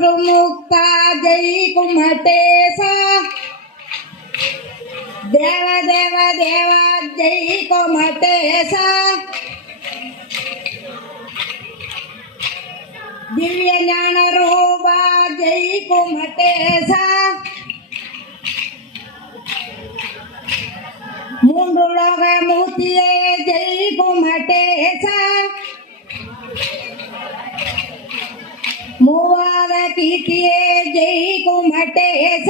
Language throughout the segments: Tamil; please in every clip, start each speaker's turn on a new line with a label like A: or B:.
A: प्रमुखता जय कुम्हटेशा देव देव देव जय कुम्हटेशा दिव्य ज्ञान रूपा जयी कुम्हटेशा மூவாத கீர்த்தியே ஜெய் குமட்டேச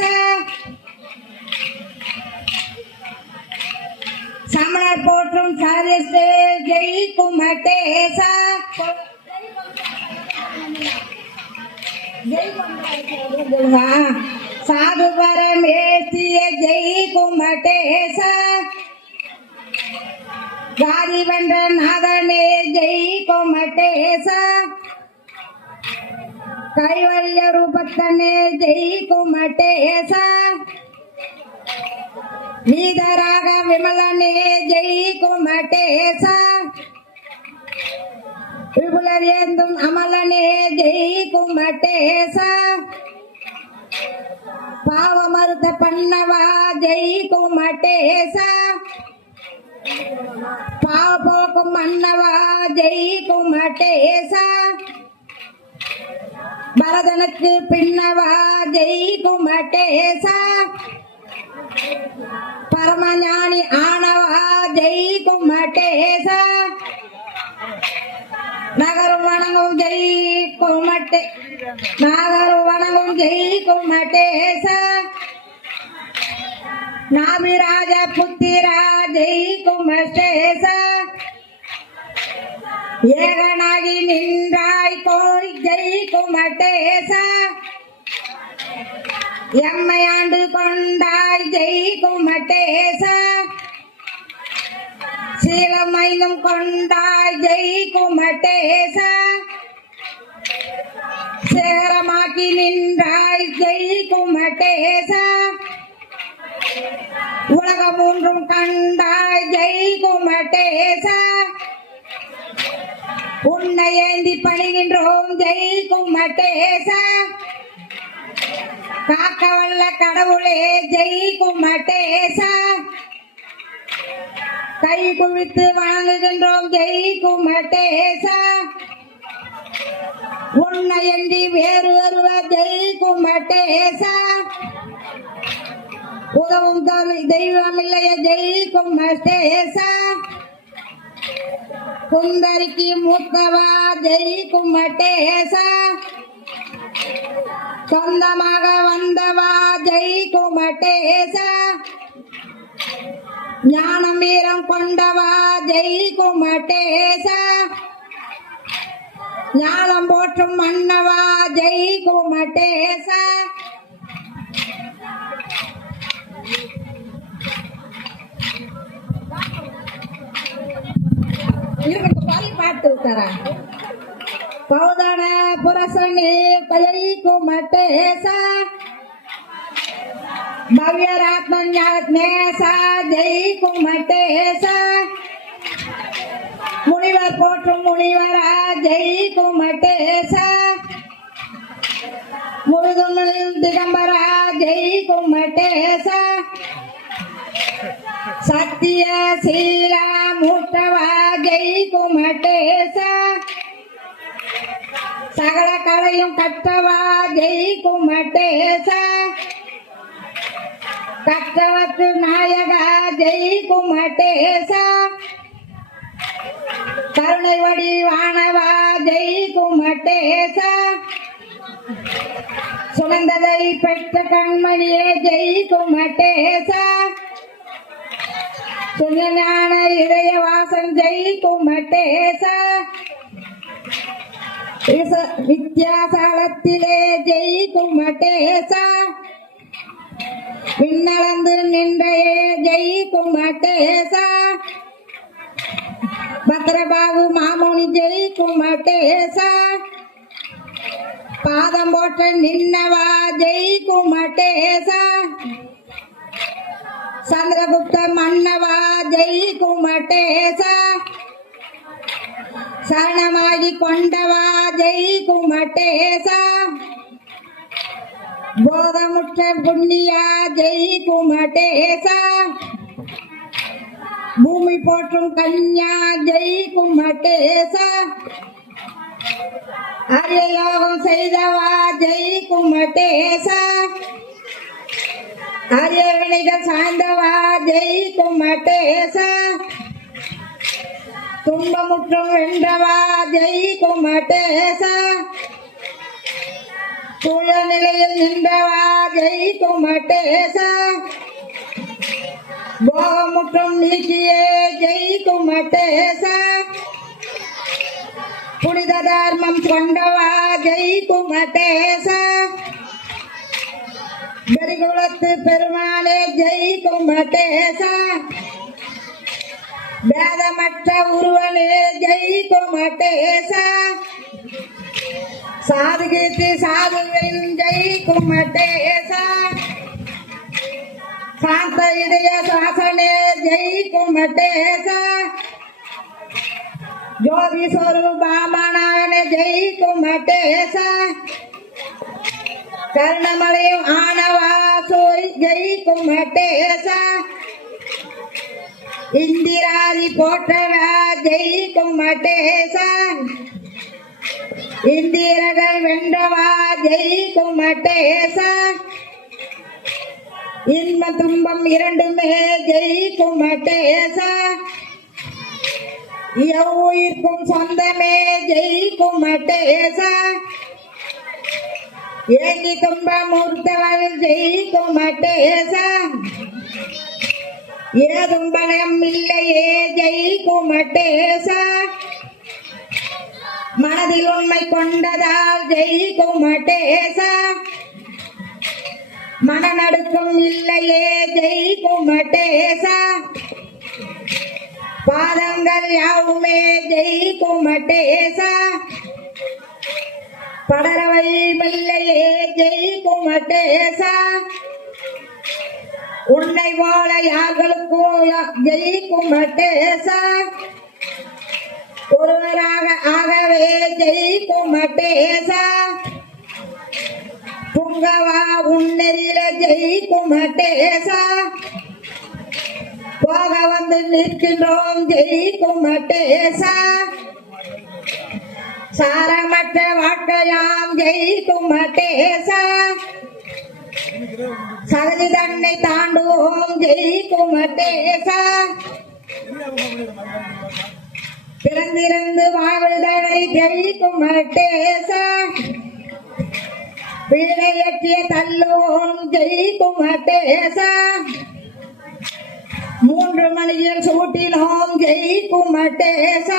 A: சமணர் போற்றும் சாரிஸ்டே ஜெய் குமட்டேசா சாது பரமேசிய ஜெய் குமட்டேச காதி வென்ற நாதனே ஜெய் குமட்டேச கைவல்ய ரூபத்தனே ஜெய் குமட்டேச வீதராக விமலனே ஜெய் குமட்டேச விபுலர் ஏந்தும் அமலனே ஜெய் குமட்டேச பாவ மறுத்த பண்ணவா ஜெய் குமட்டேச பாவ போக்கும் மன்னவா ஜெய் குமட்டேச பரதனுக்கு பின்னவா ஜெய் குமட்டேச. பரமஞானி ஆனவா ஜெய் குமட்டேச. நகரும் வணங்கும் ஜெய் குமட்டே நகரும் வணங்கும் ஜெய் குமட்டேச. நாமிராஜ புத்திரா ஜெய் குமட்டேச. ஏகனாகி நின்றாய் கோய் ஜெய் குமட்டேச எம்மையாண்டு கொண்டாய் ஜெய் குமட்டேச. சீலமைந்தும் கொண்டாய் ஜெய் குமட்டேச. சேரமாக்கி நின்றாய் ஜெய் குமட்டேச. உலகம் மூன்றும் கண்டாய் உன்னை ஏந்தி பணிகின்றோம் ஜெய் குமட்டேச காக்க வல்ல கடவுளே ஜெய் குமட்டேசா கை குவித்து வணங்குகின்றோம் ஜெய் குமட்டேசா உன்னை எந்தி வேறு வருவ ஜெய் குமட்டேசா உதவும் தெய்வம் இல்லைய ஜெய் கும்மட்டேசா குமட்டேசா குந்தரிக்கு மூத்தவா ஜெய் குமட்டேசா சொந்தமாக வந்தவா ஜெய் குமட்டேசா ஞான வீரம் கொண்டவா ஜெய் குமட்டேச ஞானம் போற்றும் மன்னவா ஜெய் குமட்டேச இவருக்கு பால் பாட்டு தரேன் பௌதன புரசனி கயை குமட்டேசா பவ்யராத்மஞாத்மேசா ஜெய் குமட்டேசா முனிவர் போற்றும் முனிவரா ஜெய் குமட்டேசா முழுதுமில் திகம்பரா ஜெய் குமட்டேசா சத்திய சீல மூத்தவாகை குமட்டேச. சகல கலையும் கத்தவாகை குமட்டேச. கத்தவத்து கற்றவத்து நாயகா ஜெய் குமட்டேச. கருணை வடிவானவா ஜெய் குமட்டேச. சுமந்ததை பெற்ற கண்மணியே ஜெய் குமட்டேசா. புண்ணியான இதய வாசன் ஜெய் குமட்டேசா விச- வித்தியாசலத்திலே ஜெய் குமட்டேசா விண்ணளந்து நின்றையே ஜெய் குமட்டேசா பத்ரபாபு மாமுனி ஜெய் குமட்டேசா பாதம் போட்ட நின்னவா ஜெய் குமட்டேசா சந்திரகுப்த மன்னவா ஜெய் குமட்டேசா சரணமாகி கொண்டவா ஜெய் குமட்டேசா போதமுற்ற புண்ணியா ஜெய் குமட்டேசா பூமி போற்றும் கன்யா ஜெய் குமட்டேசா அரிய யோகம் செய்தவா ஜெய் குமட்டேசா அரிய வினைகள் சாய்ந்தவா ஜெய் குமட்டேசா துன்பமுற்றும் வென்றவா ஜெய் குமட்டேசா தூய நிலையில் நின்றவா ஜெய் குமட்டேசா போகமுற்றும் நீக்கியே ஜெய் குமட்டேசா புனித தர்மம் கொண்டவா ஜெய் குமட்டேசா பெருகுலத்து பெருமாளே ஜெய் குமட்டேசா வேதமற்ற உருவனே ஜெய் குமட்டேசா சாது கீர்த்தி சாதுவின் ஜெய் குமட்டேசா சாந்த இதய சாசனே ஜெய் குமட்டேசா ஜோதி சொரூபாமனான ஜெய் குமட்டேசா கர்ணமலையும் ஆனவா சோய் ஜெய் குமட்டேசா இந்திராதி போற்றவா ஜெயிக்கும் குமட்டேசா இந்திரகள் வென்றவா ஜெயிக்கும் குமட்டேசா இன்ப துன்பம் இரண்டுமே ஜெய் குமட்டேசா எவ்வுயிர்க்கும் சொந்தமே ஜெயிக்கும் ஜெய் ஏண்டி ஏங்கி துன்பமூர்த்தவள் ஜெய் குமட்டேசா. ஏதும் பலம் இல்லையே ஜெய் குமட்டேசா. மனதில் உண்மை கொண்டதால் ஜெய் குமட்டேசா. மனநடுக்கம் இல்லையே ஜெய் குமட்டேசா. பாதங்கள் யாவுமே ஜெய் குமட்டேசா. படரவை இல்லையே ஜெய் குமட்டேசா உன்னை போல யார்களுக்கோ ஜெய் குமட்டேசா ஒருவராக ஆகவே ஜெய் குமட்டேசா புங்கவா உன்னெறியில ஜெய் குமட்டேசா போக வந்து நிற்கின்றோம் ஜெய் குமட்டேசா சாரமற்ற வாழ்க்கையாம் ஜெயிக்கும் குமட்டேசா சகதி தன்னை தாண்டுவோம் ஜெயிக்கும் குமட்டேசா பிறந்திருந்து வாழ்தலை ஜெயிக்கும் குமட்டேசா பிழையற்றிய தள்ளுவோம் ஜெயிக்கும் குமட்டேசா மூன்று மணியில் சூட்டினோம் ஜெயிக்கும் மட்டேசா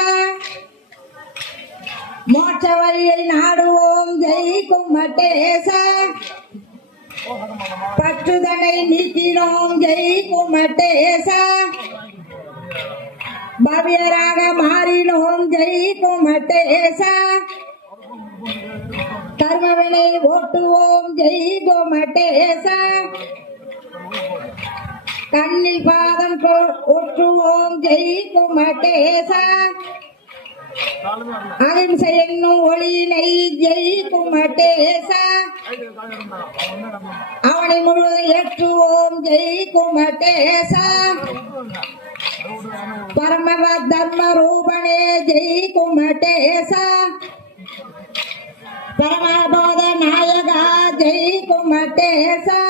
A: மோட்ச வழியை நாடுவோம். ஜெயிக்கும் மட்டேச பற்றுதனை நீக்கினோம். ஜெயிக்கும் மட்டேச பவியராக மாறினோம். ஜெயிக்கும் மட்டேச கர்மவினை ஓட்டுவோம். ஜெயிக்கும் மட்டேச கண்ணில் பாதம் ஒற்றுவோம் ஜெயிக்கும் குமட்டேசா அகிம்சை என்னும் ஒளியினை ஜெய் குமட்டேசா அவனை முழுவதும் ஏற்றுவோம் ஜெய் குமட்டேசா பரமவ தர்ம ரூபனே ஜெய் குமட்டேசா பரமபோத நாயகா ஜெய் குமட்டேசா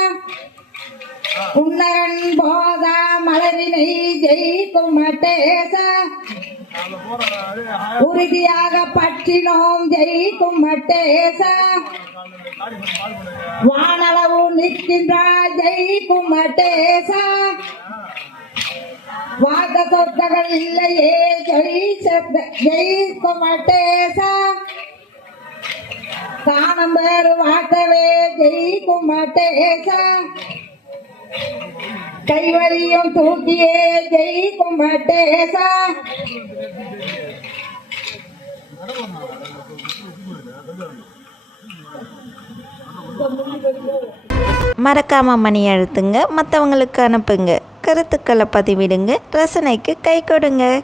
A: உன்னரன் போதா மலரினை ஜெய் குமட்டேசா உறுதியாக பற்றினோம் ஜெயிக்கும் மட்டேச வானளவு நிற்கின்றார் ஜெயிக்கும் மட்டேச வாத சொத்தகள் இல்லையே ஜெய் சப்த ஜெய் குமட்டேசா தானம் பேரு வாட்டவே ஜெய் குமட்டேசா கைவரியும் தூக்கியே ஜெய் குமட்டேசா
B: மறக்காம மணி அழுத்துங்க மற்றவங்களுக்கு அனுப்புங்க. கருத்துக்களை பதிவிடுங்க ரசனைக்கு கை கொடுங்க.